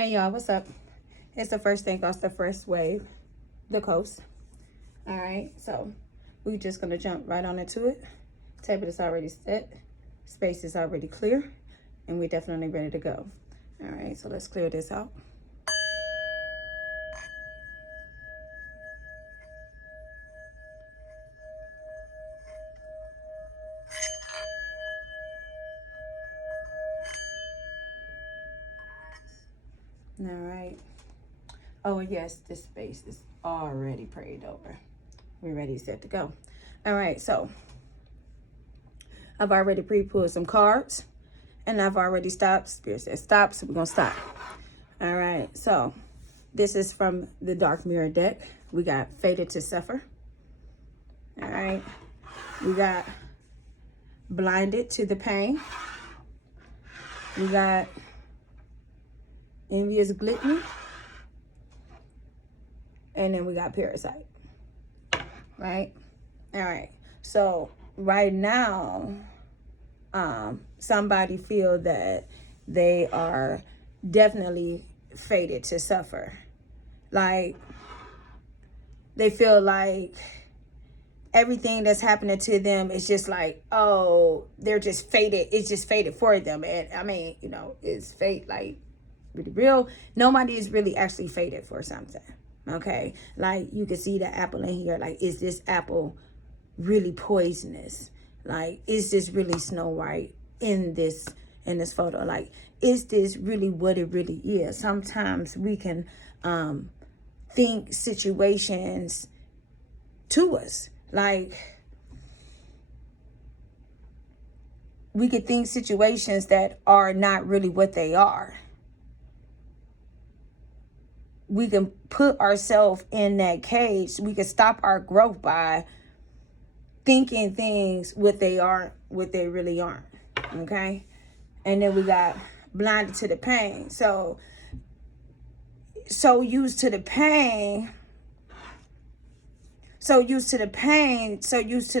Hey y'all, what's up? It's the first thing off the first wave, the coast. All right, so we're just gonna jump right on into it. Table is already set, space is already clear, and we're definitely ready to go. All right, so let's clear this out. All right. Oh yes, this space is already prayed over. We're ready, set to go. All right, so I've already pre-pulled some cards, and I've already stopped. Spirit says stop, so we're gonna stop. All right, so this is from the Dark Mirror deck. We got Fated to Suffer. All right, we got Blinded to the Pain. We got Envious Gluttony. And then we got Parasite. Right? All right. So right now, somebody feel that they are definitely fated to suffer. Like, they feel like everything that's happening to them is just like, oh, they're just fated. It's just fated for them. And I mean, you know, is fate like really real? Nobody is really actually fated for something. Okay, like you can see the apple in here. Like, is this apple really poisonous? Like, is this really Snow White in this photo? Like, is this really what it really is? Sometimes we can think situations to us. Like, we could think situations that are not really what they are. We can put ourselves in that cage. We can stop our growth by thinking things what they are, what they really aren't. Okay? And then we got blinded to the pain. So used to the pain, so used to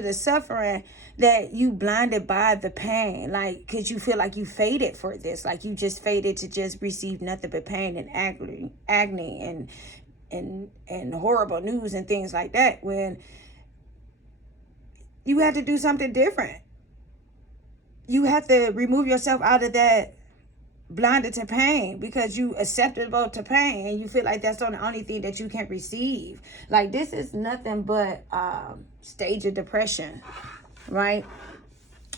the suffering that you blinded by the pain. Like, because you feel like you fated for this. Like, you just fated to just receive nothing but pain and agony and horrible news and things like that, when you had to do something different. You have to remove yourself out of that blinded to pain, because you acceptable to pain and you feel like that's the only thing that you can receive. Like, this is nothing but stage of depression, right?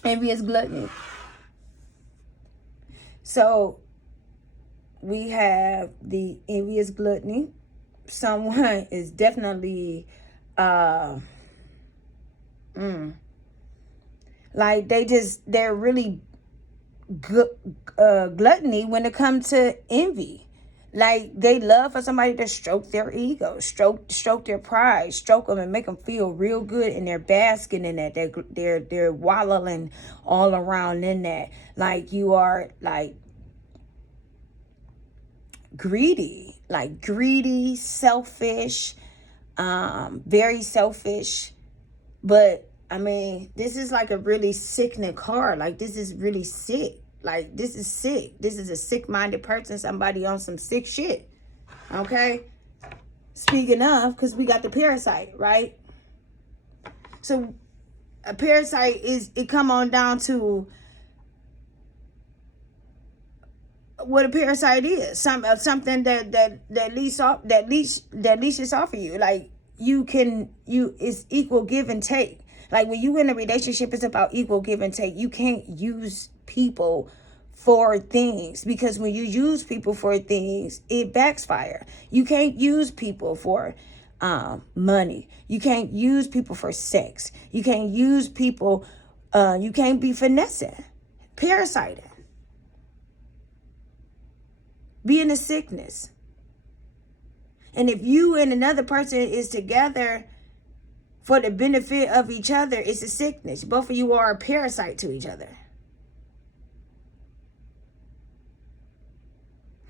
Envious gluttony. So we have the envious gluttony. Someone is definitely like they're really gluttony when it comes to envy. Like, they love for somebody to stroke their ego, stroke their pride, stroke them and make them feel real good, and they're basking in that. They're wallowing all around in that. Like, you are like greedy, selfish, very selfish. But I mean, this is like a really sickening card. Like, this is really sick. Like, this is sick. This is a sick-minded person, somebody on some sick shit. Okay? Speaking of, because we got the parasite, right? So a parasite it come on down to what a parasite is. Something that leashes off of you. Like, it's equal give and take. Like, when you in a relationship, it's about equal give and take. You can't use people for things, because when you use people for things, it backfire. You can't use people for money. You can't use people for sex. You can't use people. You can't be finessing, parasiting, being a sickness. And if you and another person is together for the benefit of each other, it's a sickness. Both of you are a parasite to each other.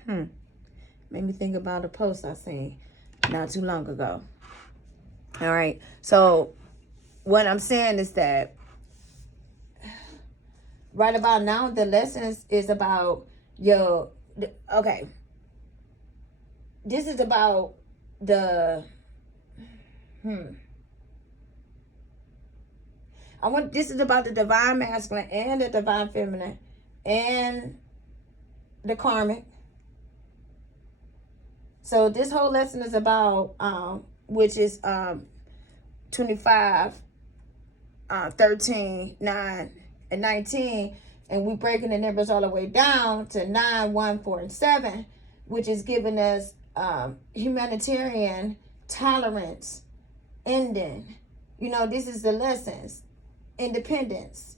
Made me think about a post I seen not too long ago. All right. So what I'm saying is that right about now, the lessons is about okay. this is about the this is about the divine masculine and the divine feminine and the karmic. So this whole lesson is about which is 25, 13, 9, and 19, and we breaking the numbers all the way down to 9, 1, 4, and 7, which is giving us humanitarian tolerance, ending. You know, this is the lessons: independence,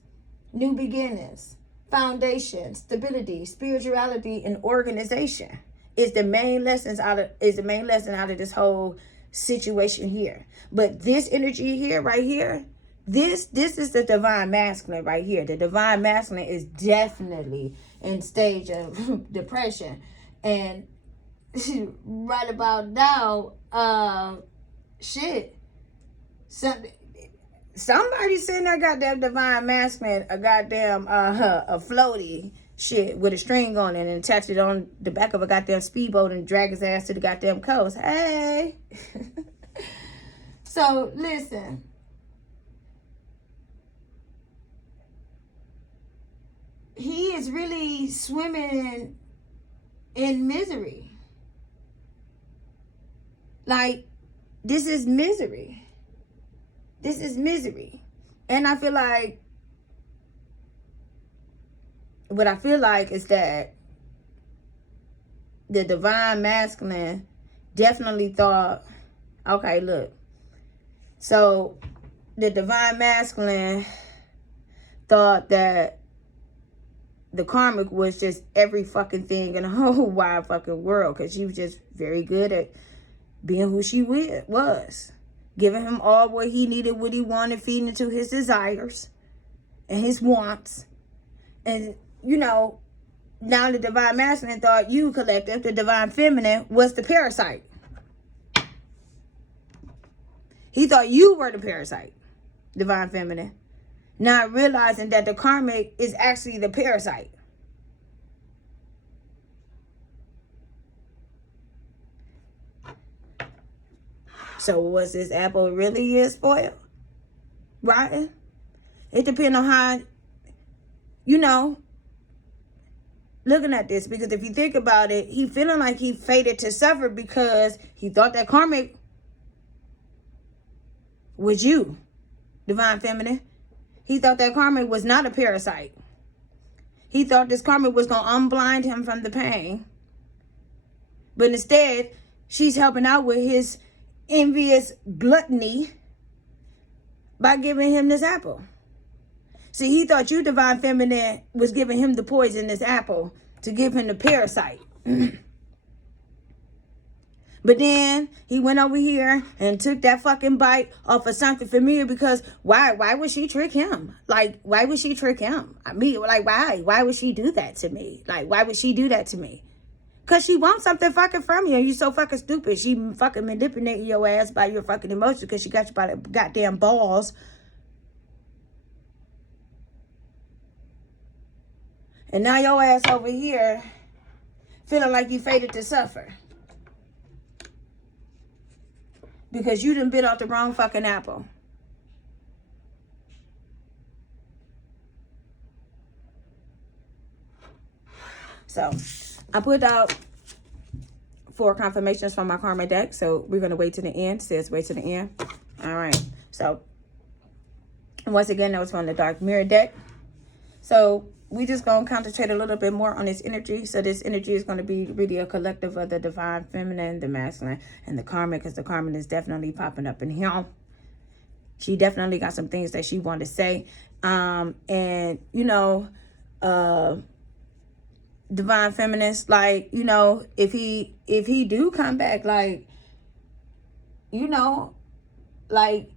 new beginnings, foundation, stability, spirituality, and organization is the main lessons out of this whole situation here. But this energy here, right here, this is the divine masculine right here. The divine masculine is definitely in stage of depression, and right about now, somebody sitting that goddamn divine masculine, a goddamn a floaty shit with a string on it and attach it on the back of a goddamn speedboat and drag his ass to the goddamn coast. Hey. So listen, he is really swimming in misery. Like, this is misery. This is misery. And I feel like, what I feel like is that the divine masculine definitely thought, okay, look. So the divine masculine thought that the karmic was just every fucking thing in the whole wide fucking world, because she was just very good at being who she was. Giving him all what he needed, what he wanted, feeding into his desires and his wants. And, you know, now the divine masculine thought you, collective, the divine feminine, was the parasite. He thought you were the parasite, divine feminine. Not realizing that the karmic is actually the parasite. So was this apple really is spoiled? Right? It depends on how, you know, looking at this. Because if you think about it, he feeling like he fated to suffer because he thought that karmic was you, divine feminine. He thought that karmic was not a parasite. He thought this karmic was going to unblind him from the pain. But instead, she's helping out with his envious gluttony by giving him this apple. See, he thought you, divine feminine, was giving him the poison, this apple, to give him the parasite. But then he went over here and took that fucking bite off of something familiar, because why would she trick him? Like, why would she trick him? I mean, like, why would she do that to me? Like, why would she do that to me? Because she wants something fucking from you. You so fucking stupid. She fucking manipulating your ass by your fucking emotions because she got you by the goddamn balls. And now your ass over here feeling like you fated to suffer. Because you done bit off the wrong fucking apple. So, I put out 4 confirmations from my karma deck. So, we're going to wait to the end. It says wait to the end. All right. So, once again, that was from the Dark Mirror deck. So, we just going to concentrate a little bit more on this energy. So, this energy is going to be really a collective of the divine feminine, the masculine, and the karmic. Because the karmic is definitely popping up in him. She definitely got some things that she wanted to say. And, you know, divine feminist, like, you know, if he do come back, like, you know, like,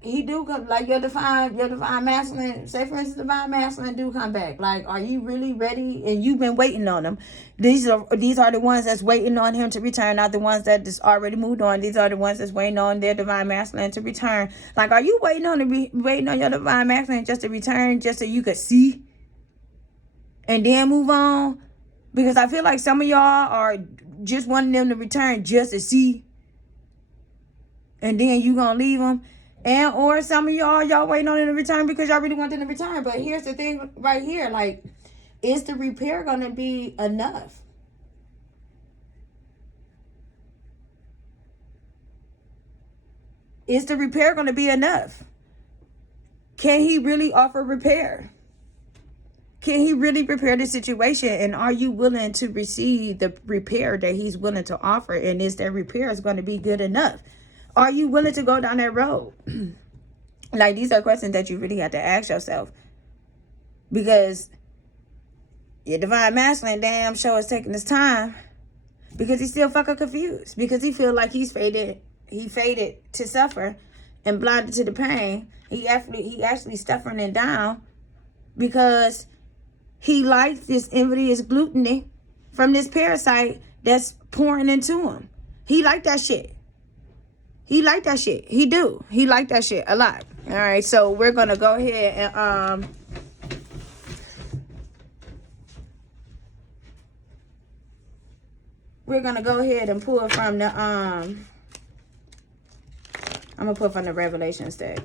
he do come, like, your divine masculine, say for instance, divine masculine do come back. Like, are you really ready? And you've been waiting on them. These are the ones that's waiting on him to return, not the ones that just already moved on. These are the ones that's waiting on their divine masculine to return. Like, are you waiting on your divine masculine just to return, just so you could see and then move on? Because I feel like some of y'all are just wanting them to return just to see. And then you gonna leave them. And or some of y'all waiting on them to return because y'all really want them to return. But here's the thing right here. Like, is the repair gonna be enough? Is the repair gonna be enough? Can he really offer repair? Can he really repair the situation? And are you willing to receive the repair that he's willing to offer? And is that repair is going to be good enough? Are you willing to go down that road? Like, these are questions that you really have to ask yourself. Because your divine masculine damn sure is taking his time. Because he's still fucking confused. Because he feel like he's faded. He faded to suffer and blinded to the pain. He actually suffering and down because he likes this envious gluttony from this parasite that's pouring into him. He like that shit. He like that shit. He do. He like that shit a lot. All right, so we're going to go ahead and we're going to go ahead and pull from the I'm going to pull from the Revelation deck.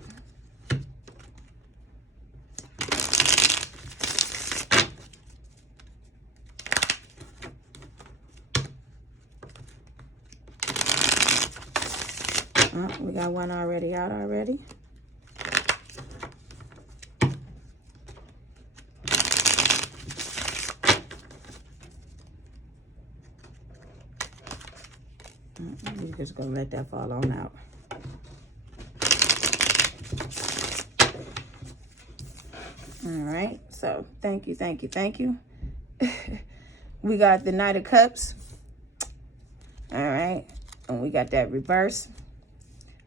Oh, we got one already out already. We're just going to let that fall on out. All right. So, thank you, thank you, thank you. We got the Knight of Cups. All right. And we got that reverse.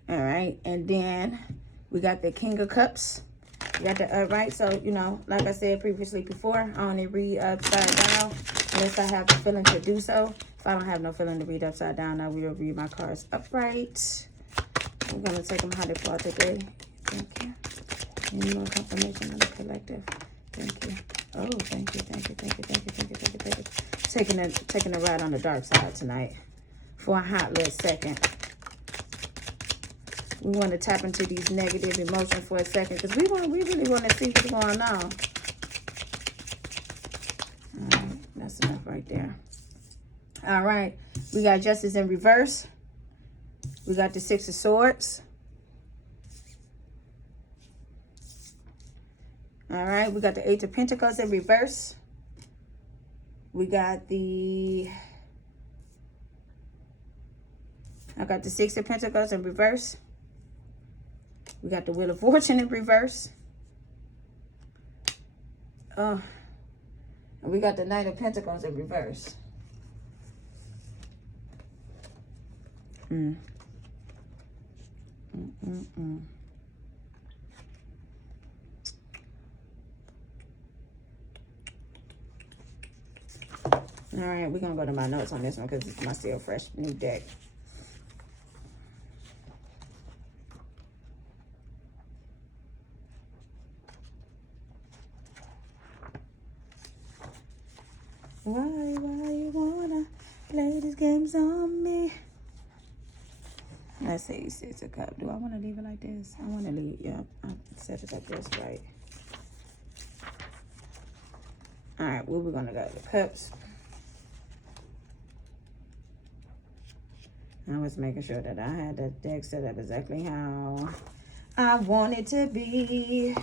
All right. And then we got the King of Cups. We got the upright. So, you know, like I said previously before, I only read upside down unless I have the feeling to do so. If I don't have no feeling to read upside down, I will read my cards upright. I'm going to take them how they fall today. Thank you. Any more confirmation on the collective? Thank you. Oh, thank you, thank you, thank you, thank you, thank you, thank you, thank you. Taking a ride on the dark side tonight for a hot little second. We want to tap into these negative emotions for a second because we really want to see what's going on. All right, that's enough right there. All right, we got Justice in reverse. We got the Six of Swords. All right, we got the Eight of Pentacles in reverse. We got I got the Six of Pentacles in reverse. We got the Wheel of Fortune in reverse. And we got the Knight of Pentacles in reverse. All right, we're going to go to my notes on this one because it's my still fresh new deck. Why you wanna play these games on me? Let's see, Six of Cups. Do I want to leave it like this? I want to leave, yeah, I'll set it like this, right? All right, where we're going to go? The Cups. I was making sure that I had the deck set up exactly how I want it to be.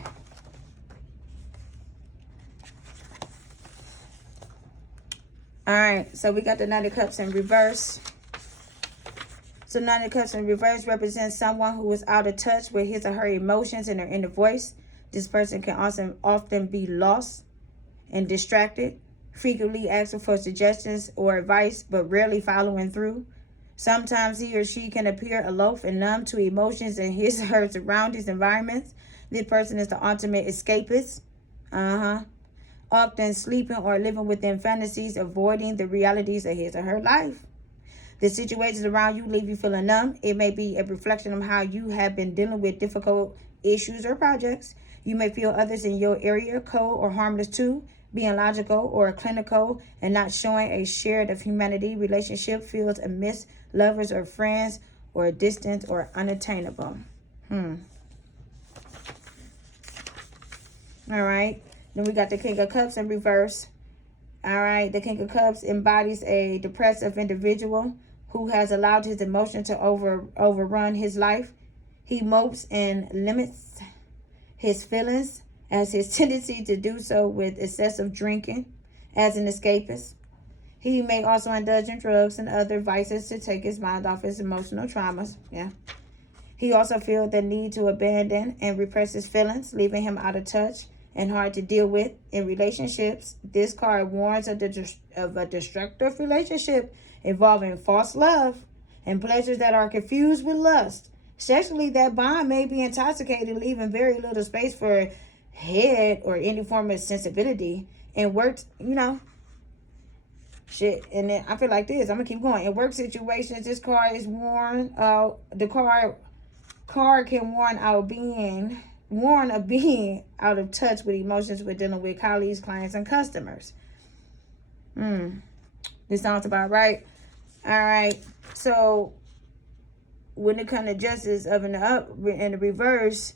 All right, so we got the Knight of Cups in reverse. So Knight of Cups in reverse represents someone who is out of touch with his or her emotions and their inner voice. This person can also often be lost and distracted, frequently asking for suggestions or advice, but rarely following through. Sometimes he or she can appear aloof and numb to emotions in his or her surroundings environments. This person is the ultimate escapist. Often sleeping or living within fantasies, avoiding the realities of his or her life. The situations around you leave you feeling numb. It may be a reflection of how you have been dealing with difficult issues or projects. You may feel others in your area cold or harmless too. being logical or clinical and not showing a shred of humanity. Relationship feels amiss, lovers or friends, or distant or unattainable. All right. Then we got the King of Cups in reverse. All right. The King of Cups embodies a depressive individual who has allowed his emotion to overrun his life. He mopes and limits his feelings, as his tendency to do so with excessive drinking as an escapist. He may also indulge in drugs and other vices to take his mind off his emotional traumas. Yeah. He also feels the need to abandon and repress his feelings, leaving him out of touch and hard to deal with in relationships. This card warns of a destructive relationship involving false love and pleasures that are confused with lust. Sexually, that bond may be intoxicated, leaving very little space for head or any form of sensibility. And work, shit. And then I feel like this. I'm gonna keep going. In work situations, this card is warned. The card can warn of being out of touch with emotions when dealing with colleagues, clients, and customers. This sounds about right. All right. So when it comes to justice of in the reverse,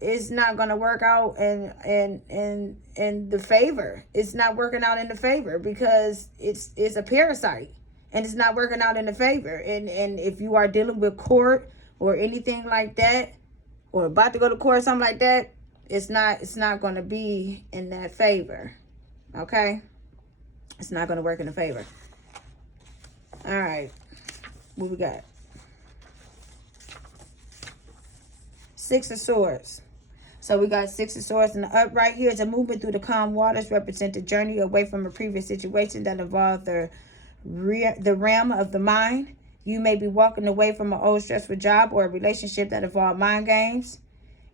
it's not going to work out in the favor. It's not working out in the favor because it's a parasite and it's not working out in the favor. And if you are dealing with court or anything like that, or about to go to court or something like that, it's not going to be in that favor. Okay? It's not going to work in the favor. All right. What we got? Six of Swords. So we got Six of Swords in the upright. Here is a movement through the calm waters, represent a journey away from a previous situation that involved the realm of the mind. You may be walking away from an old stressful job or a relationship that involved mind games.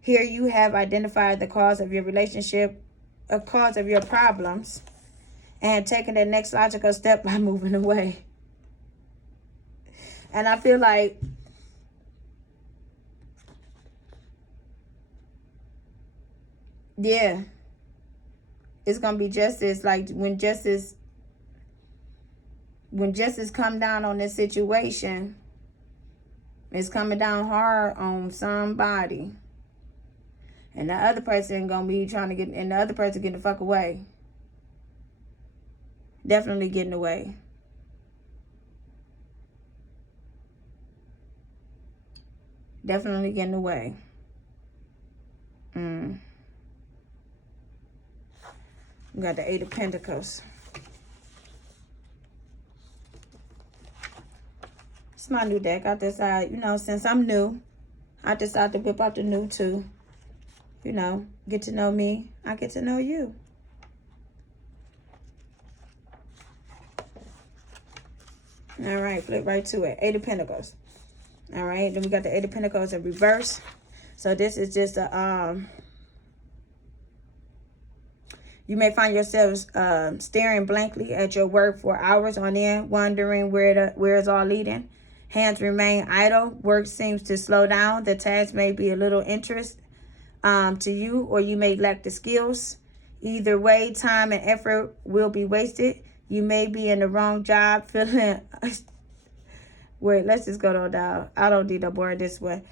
Here you have identified the cause of your relationship, a cause of your problems, and taken the next logical step by moving away. And I feel like yeah, it's gonna be justice. Like when justice come down on this situation, it's coming down hard on somebody, and the other person gonna be trying to and the other person getting the fuck away. Definitely getting away. Definitely getting away. We got the Eight of Pentacles. It's my new deck. I decided, since I'm new, I decided to whip out the new too. Get to know me. I get to know you. All right, flip right to it. Eight of Pentacles. All right, then we got the Eight of Pentacles in reverse. So this is just a you may find yourselves staring blankly at your work for hours on end, wondering where it's all leading. Hands remain idle. Work seems to slow down. The task may be a little interest to you, or you may lack the skills. Either way, time and effort will be wasted. You may be in the wrong job, feeling... Wait, let's just go down. I don't need no more this way.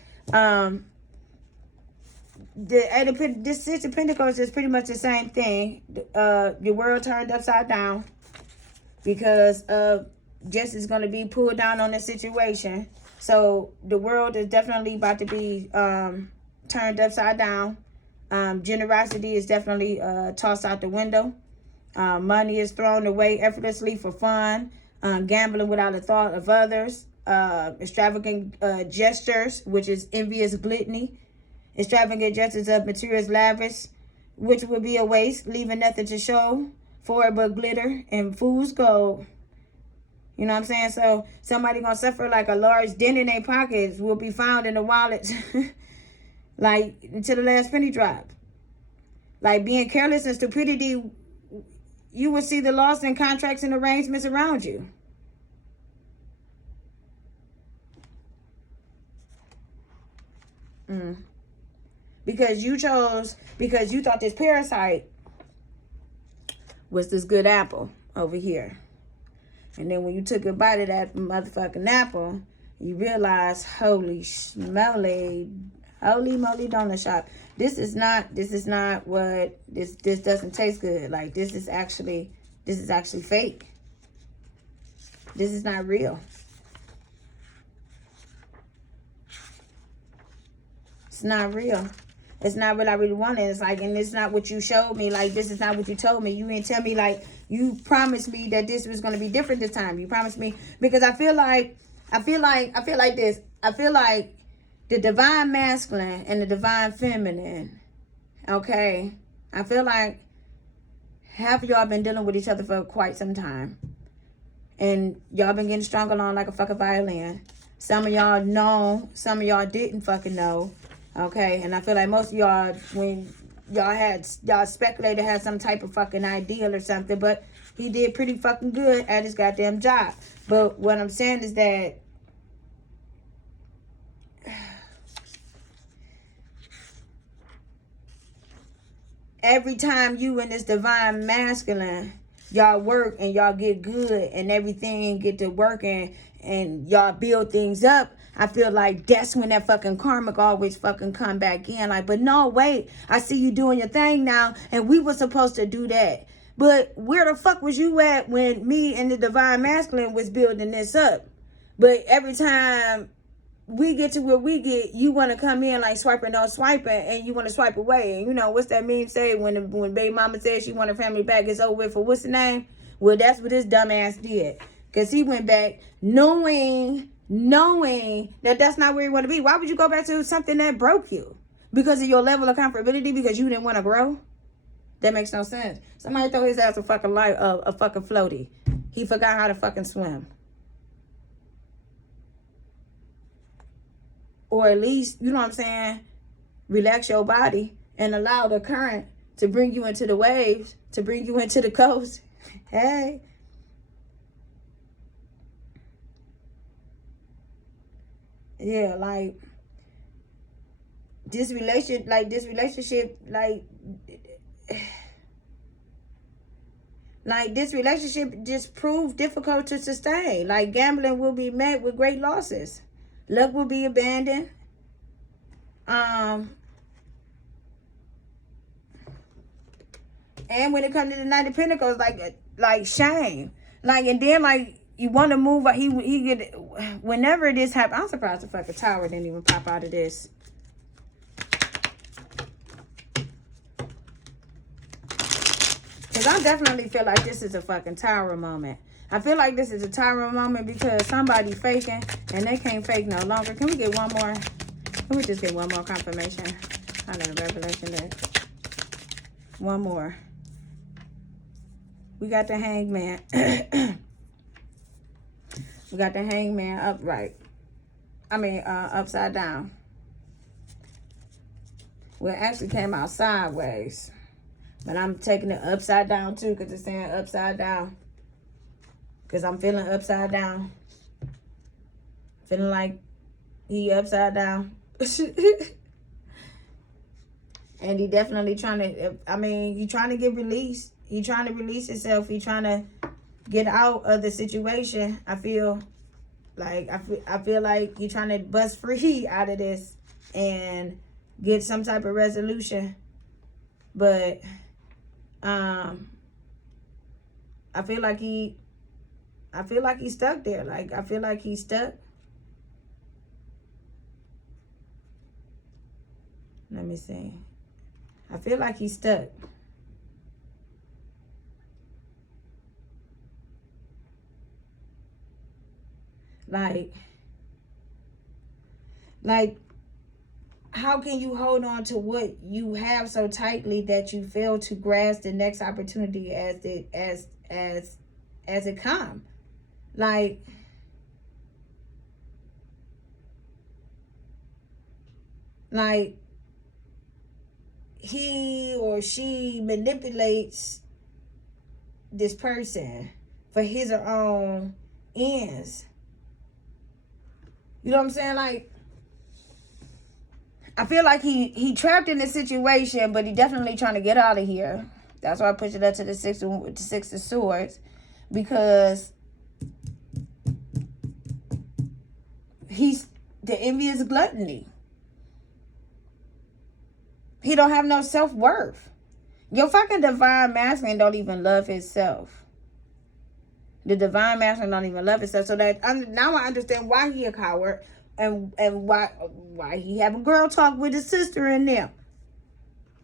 This Six of Pentacles is pretty much the same thing. Your world turned upside down because justice is going to be pulled down on the situation. So the world is definitely about to be turned upside down. Generosity is definitely tossed out the window. Money is thrown away effortlessly for fun. Gambling without a thought of others. Extravagant gestures, which is envious gluttony. Extravagant gestures of materials lavish, which would be a waste, leaving nothing to show for it but glitter and fool's gold. You know what I'm saying? So somebody gonna suffer like a large dent in their pockets will be found in the wallets like until the last penny drop. Like being careless and stupidity, you will see the loss in contracts and arrangements around you. Because you thought this parasite was this good apple over here. And then when you took a bite of that motherfucking apple, you realize, holy moly donut shop. This is not what, this doesn't taste good. Like, this is actually fake. This is not real. It's not real. It's not what I really wanted. It's like, and it's not what you showed me. Like, this is not what you told me. You didn't tell me, like, you promised me that this was going to be different this time. You promised me, because I feel like this. I feel like the divine masculine and the divine feminine, okay? I feel like half of y'all been dealing with each other for quite some time. And y'all been getting strung along like a fucking violin. Some of y'all know, some of y'all didn't fucking know. Okay, and I feel like most of y'all, when y'all speculated, had some type of fucking ideal or something, but he did pretty fucking good at his goddamn job. But what I'm saying is that every time you and this divine masculine, y'all work and y'all get good and everything get to working and y'all build things up, I feel like that's when that fucking karmic always fucking come back in. Like, but no, wait, I see you doing your thing now, and we were supposed to do that. But where the fuck was you at when me and the divine masculine was building this up? But every time we get to where we get, you want to come in like swiping, no swiping, and you want to swipe away. And you know, what's that meme say? When baby mama says she want her family back, it's over with for what's the name? Well, that's what this dumbass did. Because he went back knowing that that's not where you want to be. Why would you go back to something that broke you? Because of your level of comfortability? Because you didn't want to grow? That makes no sense. Somebody throw his ass a fucking floaty. He forgot how to fucking swim. Or at least, you know what I'm saying, relax your body and allow the current to bring you into the waves, to bring you into the coast. Hey. Yeah, like this relationship, this relationship just proved difficult to sustain. Like, gambling will be met with great losses. Luck will be abandoned. And when it comes to the Knight of Pentacles, like shame. Like, and then like you want to move. He get, whenever this happens. I'm surprised the fucking tower didn't even pop out of this. Because I definitely feel like this is a fucking tower moment. I feel like this is a tower moment because somebody faking and they can't fake no longer. Can we get one more? Can we just get one more confirmation? I know the revelation there. One more. We got the hangman. We got the hangman upright. Upside down. Well, it actually came out sideways. But I'm taking it upside down too because it's saying upside down. Because I'm feeling upside down. Feeling like he upside down. And he definitely trying to, he trying to get released. He trying to release himself. He trying to get out of the situation. I feel like he trying to bust free out of this and get some type of resolution. But I feel like he's stuck there. Like, I feel like he's stuck. Let me see. I feel like he's stuck. Like, how can you hold on to what you have so tightly that you fail to grasp the next opportunity as it comes? Like, he or she manipulates this person for his or own ends. You know what I'm saying? Like, I feel like he trapped in this situation, but he definitely trying to get out of here. That's why I push it up to the six of swords, because he's the envious gluttony. He don't have no self-worth. Your fucking divine masculine don't even love himself. The divine masculine don't even love himself. So that now I understand why he a coward, and why he having girl talk with his sister and them,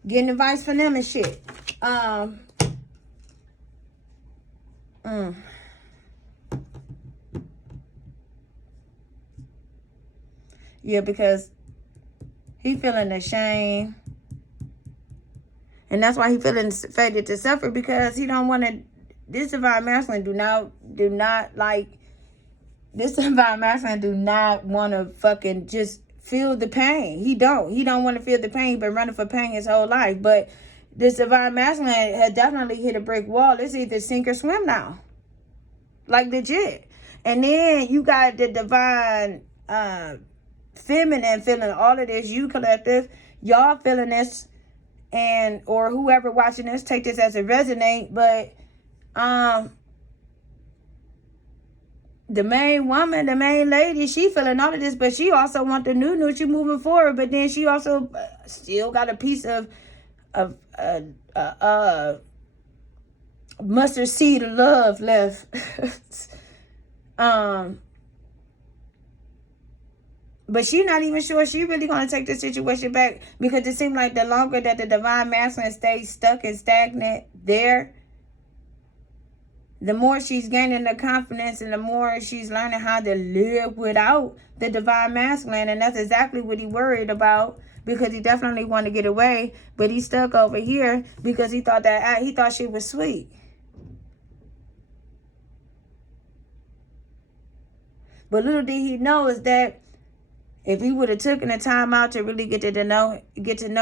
getting advice from them and shit. Yeah, because he feeling ashamed. And that's why he feeling fated to suffer, because he don't want to. This divine masculine do not like. This divine masculine do not want to fucking just feel the pain. He don't want to feel the pain. He been running for pain his whole life. But this divine masculine had definitely hit a brick wall. It's either sink or swim now. Like legit. And then you got the divine feminine feeling all of this. You collective, y'all feeling this. And or whoever watching this, take this as a resonate. But the main woman, the main lady, she feeling all of this, but she also want the new. She moving forward, but then she also still got a piece of mustard seed of love left. But she's not even sure she really going to take the situation back, because it seems like the longer that the divine masculine stays stuck and stagnant there, the more she's gaining the confidence and the more she's learning how to live without the divine masculine. And that's exactly what he worried about, because he definitely wanted to get away, but he stuck over here because he thought she was sweet. But little did he know is that if he would have taken the time out to really get to know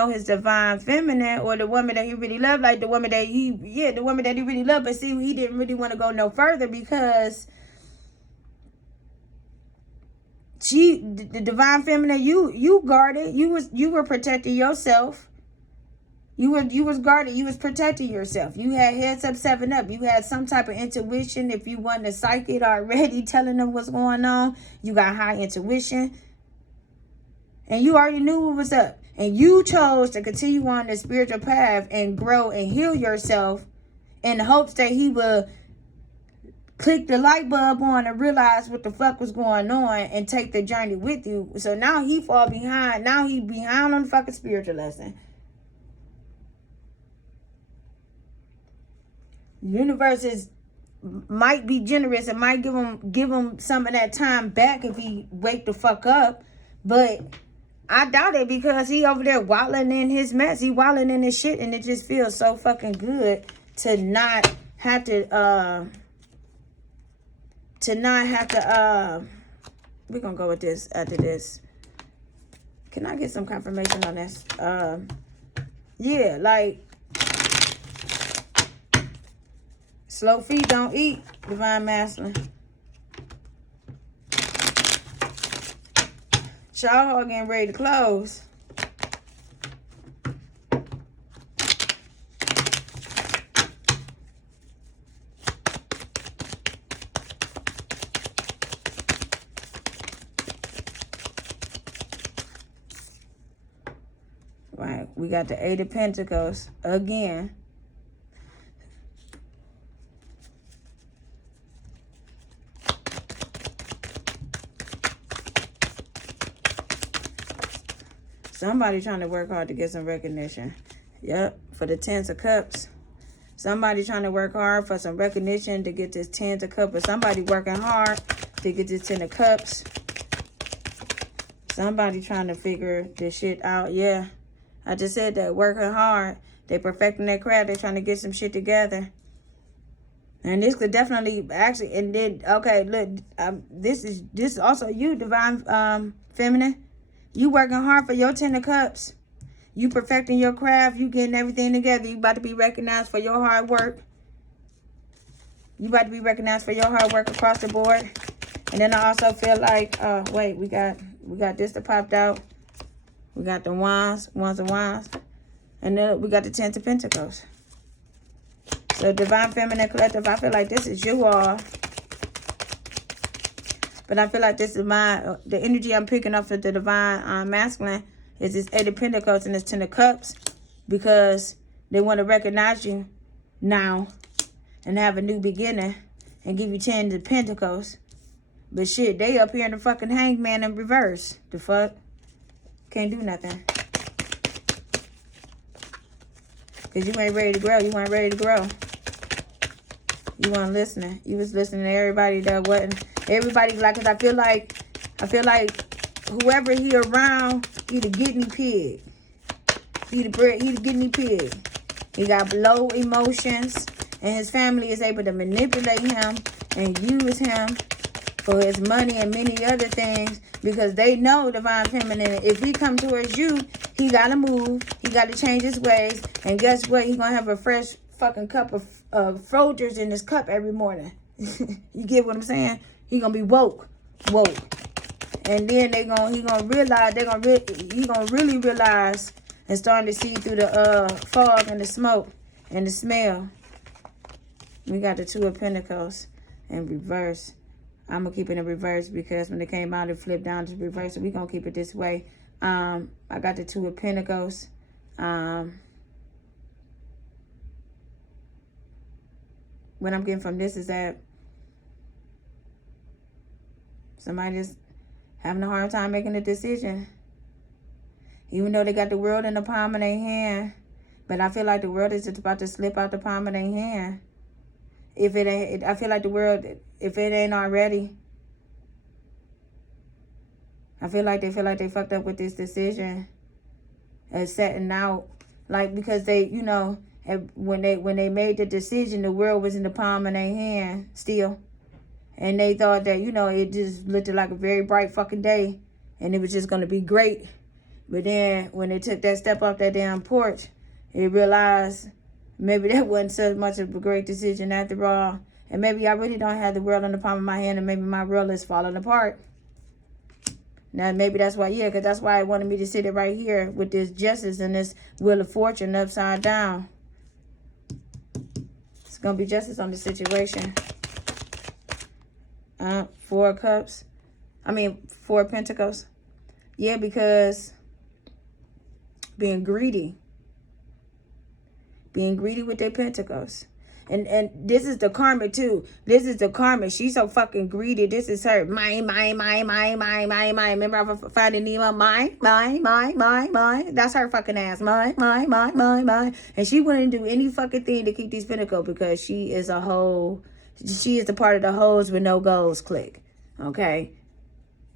his divine feminine, or the woman that he really loved, like the woman that he really loved, but see, he didn't really want to go no further, because the divine feminine, you guarded, you were protecting yourself. You was guarded, you was protecting yourself. You had heads up, 7 up. You had some type of intuition. If you wasn't a psychic already telling them what's going on, you got high intuition. And you already knew what was up. And you chose to continue on the spiritual path and grow and heal yourself in the hopes that he will click the light bulb on and realize what the fuck was going on and take the journey with you. So now he fall behind. Now he behind on the fucking spiritual lesson. The universe might be generous and might give him some of that time back if he wake the fuck up. But I doubt it, because he over there wilding in his mess. He wilding in his shit, and it just feels so fucking good to not have to we're gonna go with this after this. Can I get some confirmation on this? Yeah, like slow feet don't eat, divine masculine. Y'all getting ready to close. Right, we got the 8 of Pentacles again. Somebody trying to work hard to get some recognition. Yep, for the 10 of Cups. Somebody trying to work hard for some recognition to get this 10 of Cups. But somebody working hard to get this 10 of Cups. Somebody trying to figure this shit out. Yeah, I just said that. Working hard. They perfecting their craft. They're trying to get some shit together. And this could definitely actually, and then, okay, look, this is also you, divine feminine. You working hard for your 10 of Cups. You perfecting your craft. You getting everything together. You about to be recognized for your hard work. You about to be recognized for your hard work across the board. And then I also feel like, wait, we got this that popped out. We got the wands of wands. And then we got the 10 of Pentacles. So Divine Feminine Collective, I feel like this is you all. But I feel like this is the energy I'm picking up for the Divine Masculine is this 8 of Pentacles and this 10 of Cups. Because they want to recognize you now and have a new beginning and give you 10 of Pentacles. But shit, they up here in the fucking Hangman in reverse. The fuck? Can't do nothing. Because you ain't ready to grow. You weren't ready to grow. You weren't listening. You was listening to everybody that wasn't. Everybody, like, because I feel like whoever he around, he the guinea pig. He the guinea pig. He got low emotions, and his family is able to manipulate him and use him for his money and many other things, because they know, Divine Feminine, if he come towards you, he got to move. He got to change his ways. And guess what? He going to have a fresh fucking cup of Folgers in his cup every morning. You get what I'm saying? He going to be woke. And then he going to realize, he going to really realize and starting to see through the fog and the smoke and the smell. We got the 2 of Pentacles in reverse. I'm going to keep it in reverse because when it came out, it flipped down to reverse. So we're going to keep it this way. I got the 2 of Pentacles. What I'm getting from this is that somebody's having a hard time making a decision. Even though they got the world in the palm of their hand. But I feel like the world is just about to slip out the palm of their hand. If it ain't, I feel like the world, if it ain't already, I feel like they fucked up with this decision and setting out, like, because they, you know, when they made the decision, the world was in the palm of their hand still, and they thought that, you know, it just looked like a very bright fucking day, and it was just gonna be great. But then when they took that step off that damn porch, they realized maybe that wasn't so much of a great decision after all. And maybe I really don't have the world in the palm of my hand, and maybe my world is falling apart. Now, maybe that's why, yeah, because that's why I wanted me to sit it right here with this Justice and this Wheel of Fortune upside down. It's going to be justice on the situation. 4 Cups. I mean, 4 Pentacles. Yeah, because being greedy with their Pentacles. And this is the Karmic too. This is the Karmic. She's so fucking greedy. This is her. Mine. Remember I finding Nemo? Mine. That's her fucking ass. Mine. And she wouldn't do any fucking thing to keep these Pentacles because she is a hoe. She is a part of the hoes with no goals clique. Okay?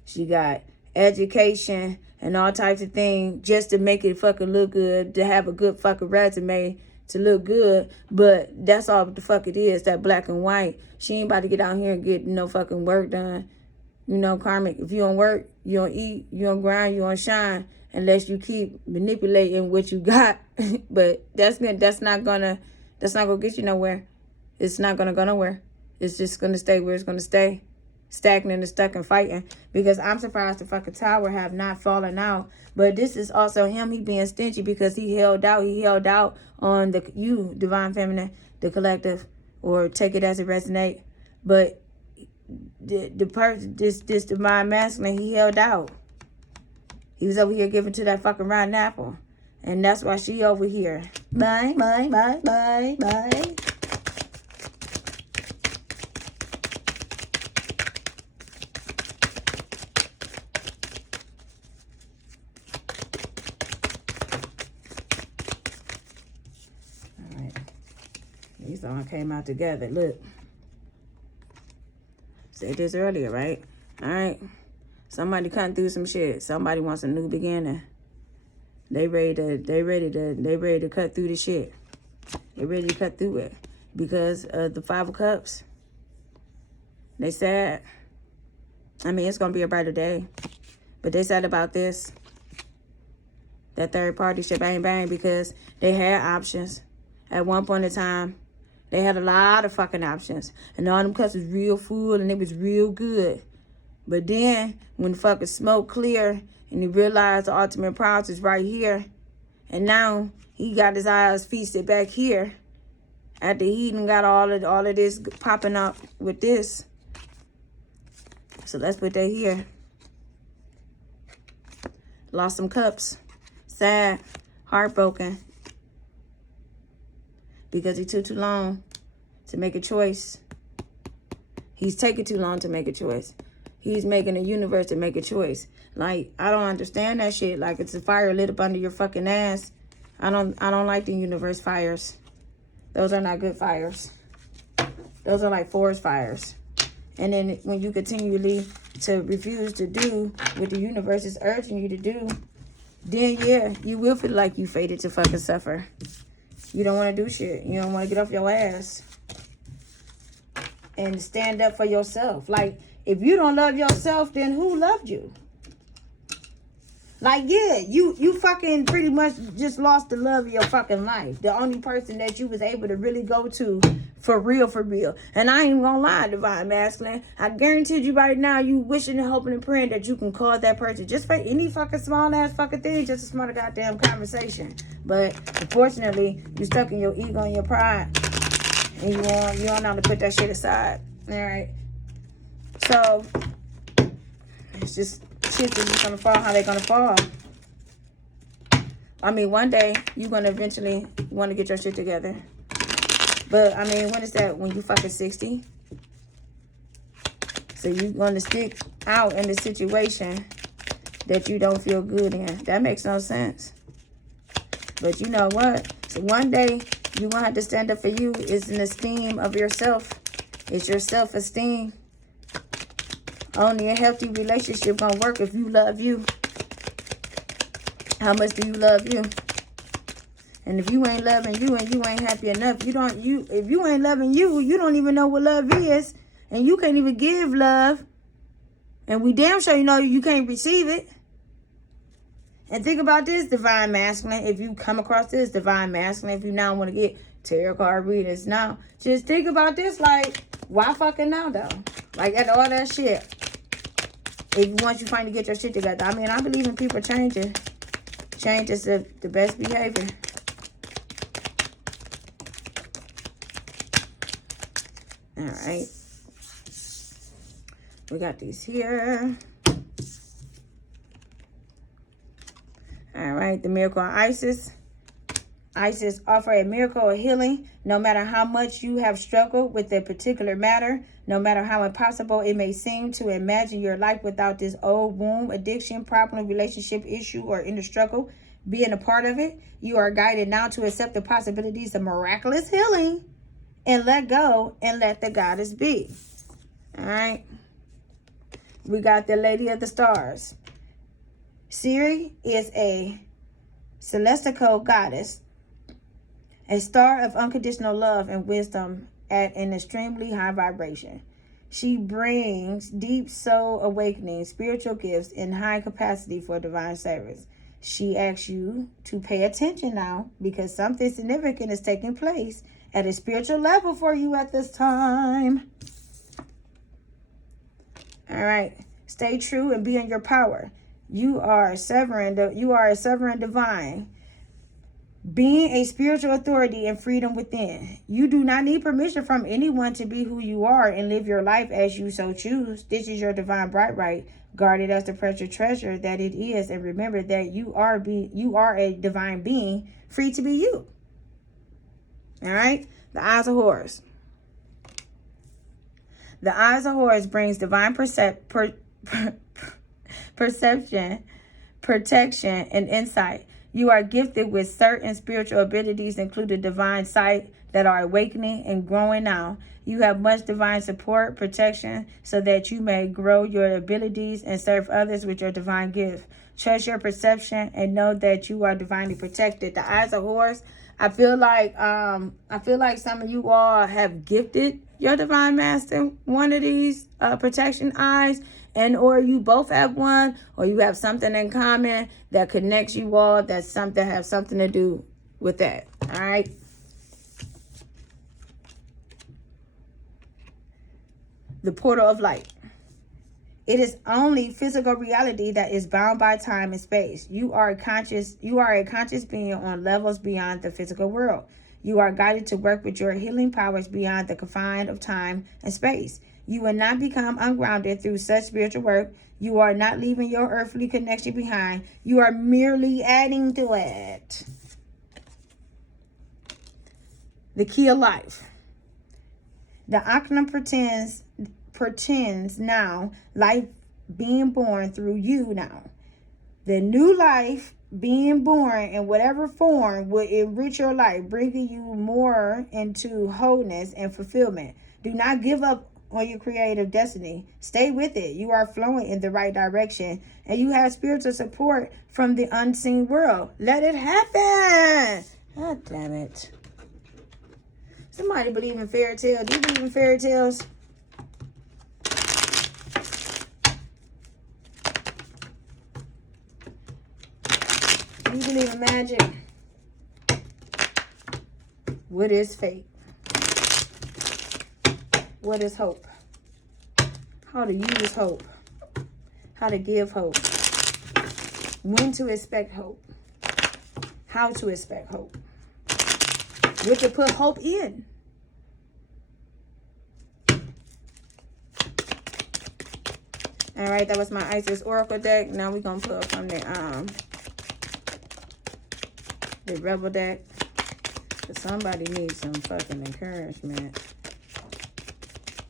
She got education and all types of things just to make it fucking look good, to have a good fucking resume, to look good. But that's all the fuck it is, that black and white. She ain't about to get out here and get no fucking work done. You know, Karmic, if you don't work, you don't eat, you don't grind, you don't shine, unless you keep manipulating what you got. But that's not gonna get you nowhere. It's not gonna go nowhere. It's just gonna stay where it's gonna stay. Stagnant and stuck and fighting. Because I'm surprised the fucking tower have not fallen out. But this is also him. He being stingy because he held out. He held out on you, Divine Feminine, the collective, or take it as it resonate. But the person, this Divine Masculine, he held out. He was over here giving to that fucking rotten apple. And that's why she over here. Bye. These all came out together. Look. Said this earlier, right? All right. Somebody cutting through some shit. Somebody wants a new beginning. They ready to cut through the shit. They ready to cut through it. Because of the 5 of Cups. They said, I mean, it's going to be a brighter day. But they said about this, that third party shit bang, because they had options. At one point in time, they had a lot of fucking options. And all them cups was real full and it was real good. But then, when the fucking smoke clear and he realized the ultimate prize is right here, and now he got his eyes feasted back here After he done got all of this popping up with this. So let's put that here. Lost some cups. Sad. Heartbroken. Because he took too long to make a choice. He's taking too long to make a choice. He's making the universe to make a choice. Like, I don't understand that shit. Like, it's a fire lit up under your fucking ass. I don't like the universe fires. Those are not good fires. Those are like forest fires. And then when you continually to refuse to do what the universe is urging you to do, then yeah, you will feel like you fated to fucking suffer. You don't want to do shit. You don't want to get off your ass and stand up for yourself. Like, if you don't love yourself, then who loved you? Like, yeah, you fucking pretty much just lost the love of your fucking life. The only person that you was able to really go to for real, for real. And I ain't gonna lie, Divine Masculine. I guarantee you right now, you wishing and hoping and praying that you can call that person just for any fucking small ass fucking thing, just a smart goddamn conversation. But unfortunately, you stuck in your ego and your pride. And you don't know how to put that shit aside. Alright. So it's just shit that's just gonna fall how they're gonna fall. I mean, one day you're gonna eventually want to get your shit together. But I mean, when is that? When you fucking 60? So you're gonna stick out in the situation that you don't feel good in. That makes no sense. But you know what? So one day you're gonna have to stand up for you. It's an esteem of yourself. It's your self-esteem. Only a healthy relationship gonna work if you love you. How much do you love you? And if you ain't loving you and you ain't happy enough, if you ain't loving you, you don't even know what love is. And you can't even give love. And we damn sure you know you can't receive it. And think about this, Divine Masculine. If you come across this, Divine Masculine, if you now want to get tarot card readers now, just think about this, like, why fucking now, though? Like, after all that shit. Once you finally get your shit together. I mean, I believe in people changing. Change is the best behavior. All right. We got these here. All right. The miracle of Isis. Isis offer a miracle of healing. No matter how much you have struggled with a particular matter, no matter how impossible it may seem to imagine your life without this old wound, addiction, problem, relationship issue, or inner struggle being a part of it, you are guided now to accept the possibilities of miraculous healing and let go and let the goddess be. All right. We got the Lady of the Stars. Siri is a celestial goddess, a star of unconditional love and wisdom at an extremely high vibration. She brings deep soul awakening, spiritual gifts, and high capacity for divine service. She asks you to pay attention now because something significant is taking place at a spiritual level for you at this time. All right. Stay true and be in your power. You are a sovereign divine, being a spiritual authority and freedom within. You do not need permission from anyone to be who you are and live your life as you so choose. This is your divine birthright, guarded as the precious treasure that it is. And remember that you are a divine being, free to be you. All right? The Eyes of Horus. The Eyes of Horus brings divine perception, protection, and insight. You are gifted with certain spiritual abilities, including divine sight, that are awakening and growing now. You have much divine support, protection, so that you may grow your abilities and serve others with your divine gift. Trust your perception and know that you are divinely protected. The Eyes of Horus. I feel like some of you all have gifted your divine master one of these protection eyes, and or you both have one, or you have something in common that connects you all, that has something to do with that. All right. The portal of light. It is only physical reality that is bound by time and space. You are a conscious being on levels beyond the physical world. You are guided to work with your healing powers beyond the confine of time and space. You will not become ungrounded through such spiritual work. You are not leaving your earthly connection behind. You are merely adding to it. The key of life. The Akna pretends now, life being born through you now. The new life being born in whatever form will enrich your life, bringing you more into wholeness and fulfillment. Do not give up on your creative destiny. Stay with it. You are flowing in the right direction, and you have spiritual support from the unseen world. Let it happen. God damn it. Somebody believe in fairy tales. Do you believe in fairy tales? Do you believe in magic? What is fate? What is hope? How to use hope? How to give hope? When to expect hope? How to expect hope? What to put hope in? All right, that was my Isis Oracle deck. Now we're gonna pull from the Rebel deck. Cause somebody needs some fucking encouragement.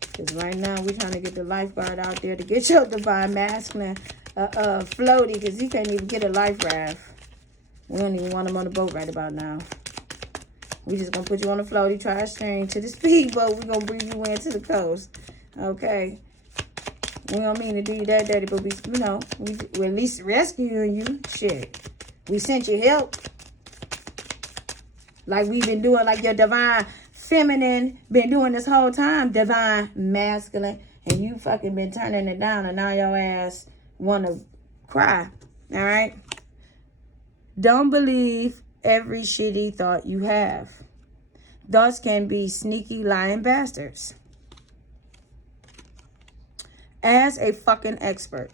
Because right now we're trying to get the lifeguard out there to get your divine masculine floaty. Because he can't even get a life raft. We don't even want him on the boat right about now. We just going to put you on the floaty, try to string to the speedboat. We're going to bring you in to the coast. Okay. We don't mean to do you that dirty, but we're at least rescuing you. Shit. We sent you help. Like we've been doing, like your divine feminine been doing this whole time, divine masculine, and you fucking been turning it down, and now your ass want to cry. All right? Don't believe every shitty thought you have. Thoughts can be sneaky, lying bastards. As a fucking expert,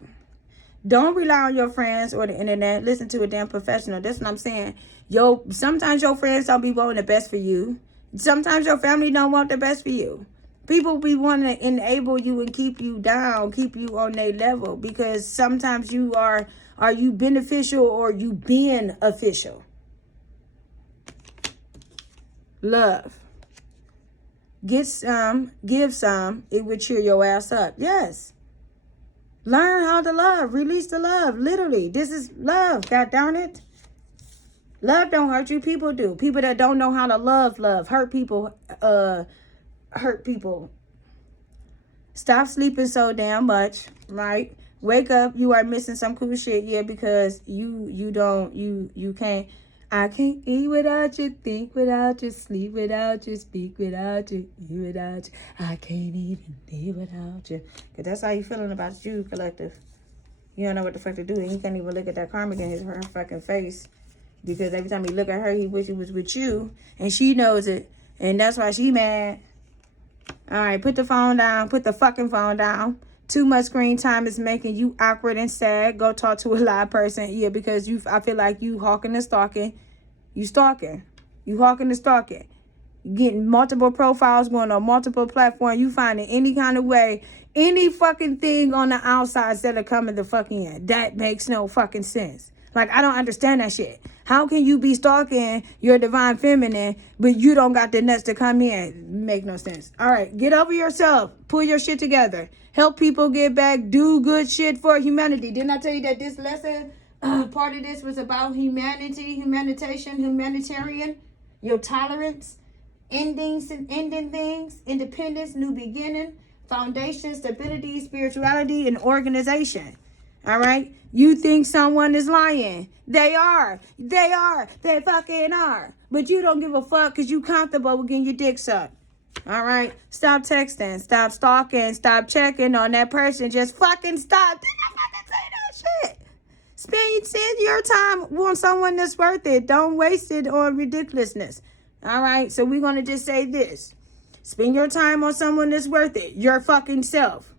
don't rely on your friends or the internet. Listen to a damn professional. That's what I'm saying. Sometimes your friends don't be wanting the best for you. Sometimes your family don't want the best for you. People be wanting to enable you and keep you down, keep you on their level, because sometimes you are you beneficial or you being official. Love. Get some, give some, it will cheer your ass up. Yes. Learn how to love. Release the love. Literally. This is love. God darn it. Love don't hurt you. People do. People that don't know how to love. Hurt people. Hurt people. Stop sleeping so damn much. Right? Wake up. You are missing some cool shit. Yeah, because you can't. I can't eat without you, think without you, sleep without you, speak without you, eat without you. I can't even live without you. Because that's how you feeling about you, collective. You don't know what the fuck to do. And you can't even look at that Karmic in her fucking face. Because every time you look at her, he wish he was with you. And she knows it. And that's why she mad. All right, put the phone down. Put the fucking phone down. Too much screen time is making you awkward and sad. Go talk to a live person. Yeah, because I feel like you hawking and stalking. You stalking. You hawking and stalking. You getting multiple profiles, going on multiple platforms. You finding any kind of way, any fucking thing on the outside instead of coming the fucking in. That makes no fucking sense. Like, I don't understand that shit. How can you be stalking your divine feminine, but you don't got the nuts to come in? Make no sense. All right, get over yourself. Pull your shit together. Help people get back. Do good shit for humanity. Didn't I tell you that this lesson, part of this was about humanity, humanitarian, your tolerance, ending things, independence, new beginning, foundation, stability, spirituality, and organization. All right? You think someone is lying. They are. They fucking are. But you don't give a fuck because you comfortable with getting your dick sucked. All right? Stop texting. Stop stalking. Stop checking on that person. Just fucking stop. Did I fucking say that shit? Spend your time on someone that's worth it. Don't waste it on ridiculousness. All right? So we're going to just say this. Spend your time on someone that's worth it. Your fucking self.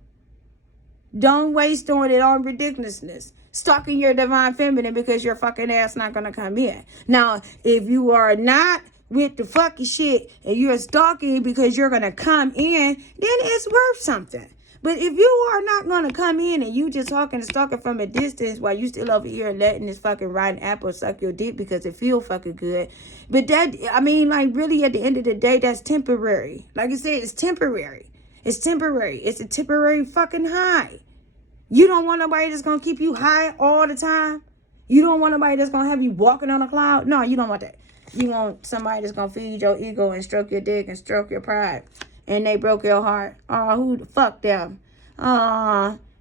Don't waste on it on ridiculousness. Stalking your divine feminine because your fucking ass not going to come in. Now, if you are not with the fucking shit and you're stalking because you're going to come in, then it's worth something. But if you are not going to come in and you just talking and stalking from a distance while you still over here letting this fucking rotten apple suck your dick because it feel fucking good. But that, I mean, like, really at the end of the day, that's temporary. Like I said, it's temporary. It's temporary. It's a temporary fucking high. You don't want nobody that's going to keep you high all the time. You don't want nobody that's going to have you walking on a cloud. No, you don't want that. You want somebody that's going to feed your ego and stroke your dick and stroke your pride. And they broke your heart. Oh, who the fuck them?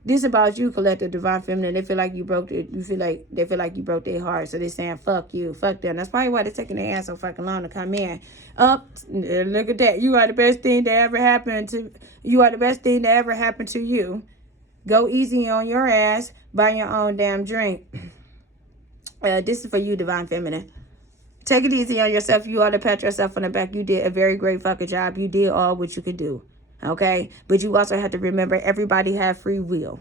This about you, collective divine feminine. They feel like you broke it. They feel like you broke their heart. So they're saying, fuck you, fuck them. That's probably why they're taking their ass so fucking long to come in. Look at that. You are the best thing that ever happened to you. Go easy on your ass. Buy your own damn drink. This is for you, divine feminine. Take it easy on yourself. You ought to pat yourself on the back. You did a very great fucking job. You did all what you could do. Okay? But you also have to remember everybody have free will.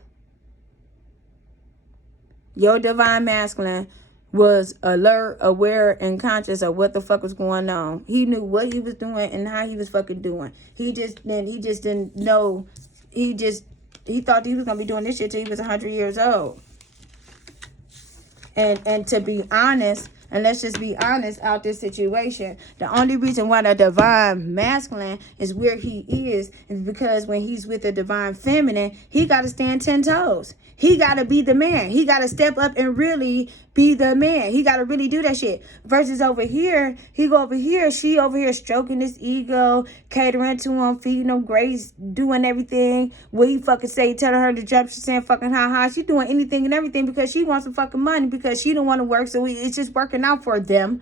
Your divine masculine was alert, aware, and conscious of what the fuck was going on. He knew what he was doing and how he was fucking doing. He just didn't know. He thought he was going to be doing this shit till he was 100 years old. And to be honest, and let's just be honest out this situation, the only reason why the divine masculine is where he is because when he's with the divine feminine, he got to stand 10 toes. He got to be the man. He got to step up and really be the man. He got to really do that shit. Versus over here, she over here stroking his ego, catering to him, feeding him grace, doing everything. What he fucking say, telling her to jump, she's saying fucking ha. She doing anything and everything because she wants some fucking money because she don't want to work. So it's just working out for them.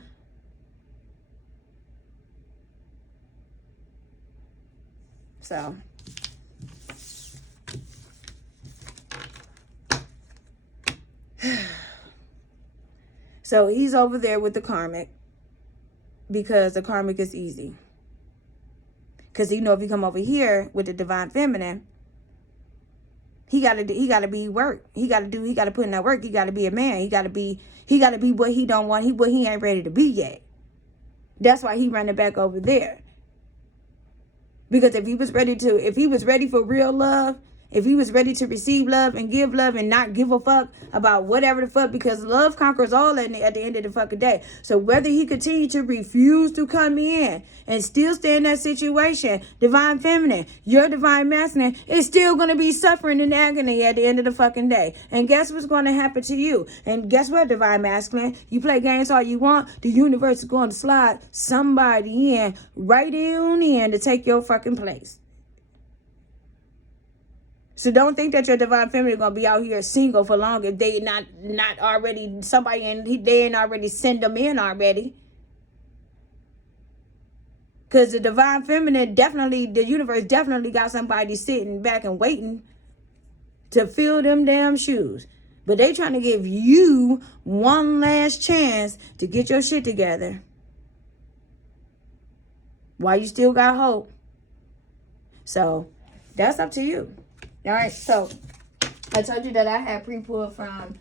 So... So he's over there with the karmic because the karmic is easy. Because if he come over here with the divine feminine, he gotta be work. He gotta put in that work. He gotta be a man. He gotta be what he don't want. What he ain't ready to be yet. That's why he running back over there. Because if he was ready for real love, if he was ready to receive love and give love and not give a fuck about whatever the fuck, because love conquers all at the end of the fucking day. So whether he continue to refuse to come in and still stay in that situation, divine feminine, your divine masculine is still going to be suffering in agony at the end of the fucking day. And guess what's going to happen to you? And guess what, divine masculine? You play games all you want. The universe is going to slide somebody in right on in to take your fucking place. So don't think that your divine feminine is going to be out here single for long if they not already somebody and they ain't already send them in already. Because the divine feminine the universe definitely got somebody sitting back and waiting to fill them damn shoes. But they trying to give you one last chance to get your shit together. While you still got hope. So that's up to you. All right, so I told you that I had pre-pulled from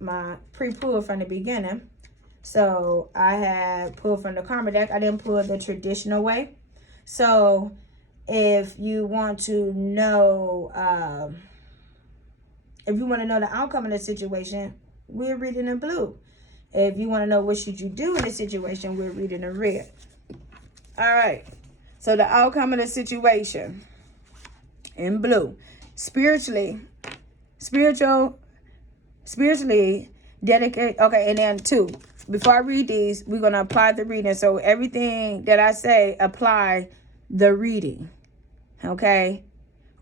my pre-pull from the beginning. So I had pulled from the Karma deck. I didn't pull the traditional way. So if you want to know, the outcome of the situation, we're reading in blue. If you want to know what should you do in the situation, we're reading in red. All right. So the outcome of the situation. In blue, spiritually dedicate. Okay, and then 2. Before I read these, we're gonna apply the reading. So everything that I say, apply the reading, okay,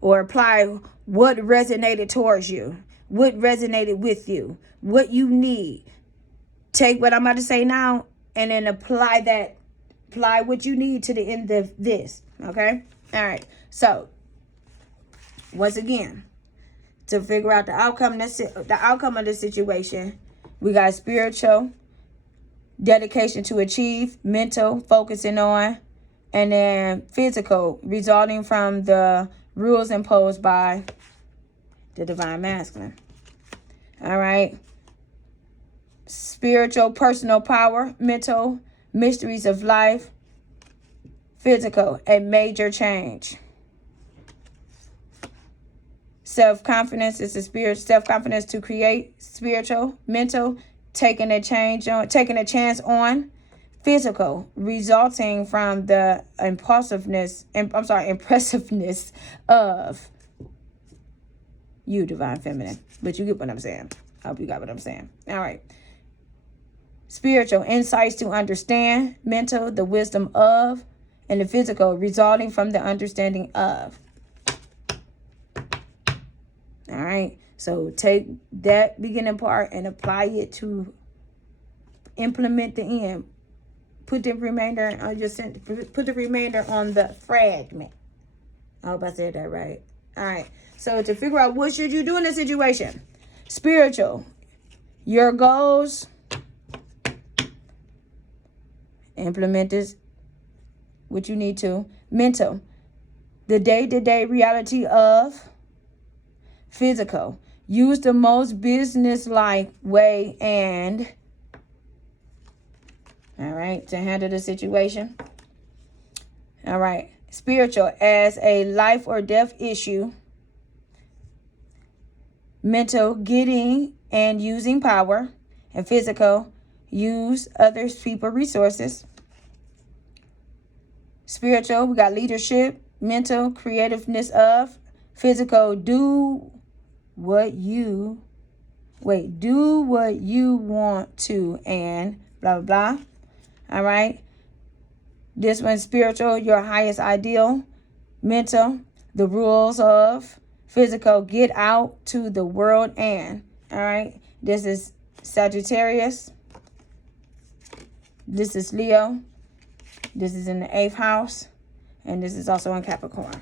or apply what resonated towards you, what resonated with you, what you need. Take what I'm about to say now, and then apply what you need to the end of this. Okay, all right. So. Once again, to figure out the outcome of the situation, we got spiritual, dedication to achieve, mental, focusing on, and then physical, resulting from the rules imposed by the divine masculine. All right. Spiritual, personal power, mental, mysteries of life. Physical, a major change. Self-confidence is the spirit. Self-confidence to create. Spiritual, mental, taking a chance on. Physical, resulting from the impressiveness of you, divine feminine. But you get what I'm saying. I hope you got what I'm saying. All right. Spiritual, insights to understand. Mental, the wisdom of. And the physical, resulting from the understanding of. All right. So take that beginning part and apply it to implement the end. Put the remainder put the remainder on the fragment. I hope I said that right. All right. So to figure out what should you do in this situation. Spiritual. Your goals. Implement this. What you need to. Mental. The day-to-day reality of. Physical. Use the most business-like way and. All right. To handle the situation. All right. Spiritual, as a life or death issue. Mental, getting and using power. And physical, use others, people, resources. Spiritual, we got leadership. Mental, creativeness of. Physical, do what you want to, and blah, blah, blah. All right. This one's spiritual, your highest ideal. Mental, the rules of. Physical, get out to the world and. All right. This is Sagittarius. This is Leo. This is in the 8th house. And this is also in Capricorn.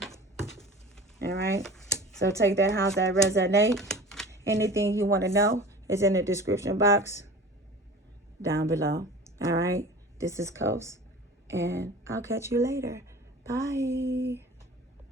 All right. So take that house that resonate. Anything you want to know is in the description box down below. All right. This is Coast. And I'll catch you later. Bye.